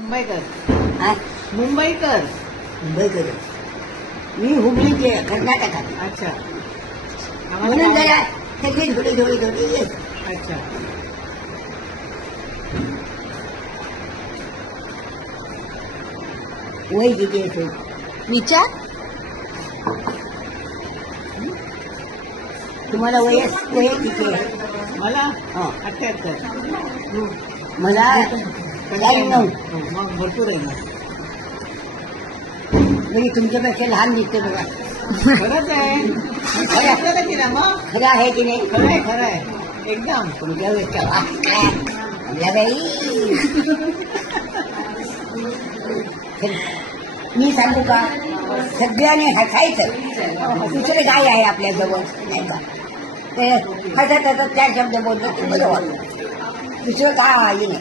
मुंबईकर. हा? मुंबईकर. मुंबईकर. मी हुबळीचे कर्नाटकात. अच्छा. म्हणून आम्हाला जरा सगळी थोडी थोडी थोडी येत. अच्छा. वय किती असेल विचार तुम्हाला वय किती आहे? मला हा. 78. मला 92. मग भरपूर आहे ना. म्हणजे तुमच्यापेक्षा लहान दिसते बघा. खरंच आहे. ऐकलं की ना मग. खरं आहे की नाही? खरं आहे, खरं आहे. एकदम. तुमच्यापेक्षा आपल्या बाई मी सांगू का सगळ्यांनी हसायचं. दुसरं काय आहे आपल्या जवळ नाही का ते हसत हसत 4 शब्द बोलतो ते बरोबर. दुसरं काय नाही.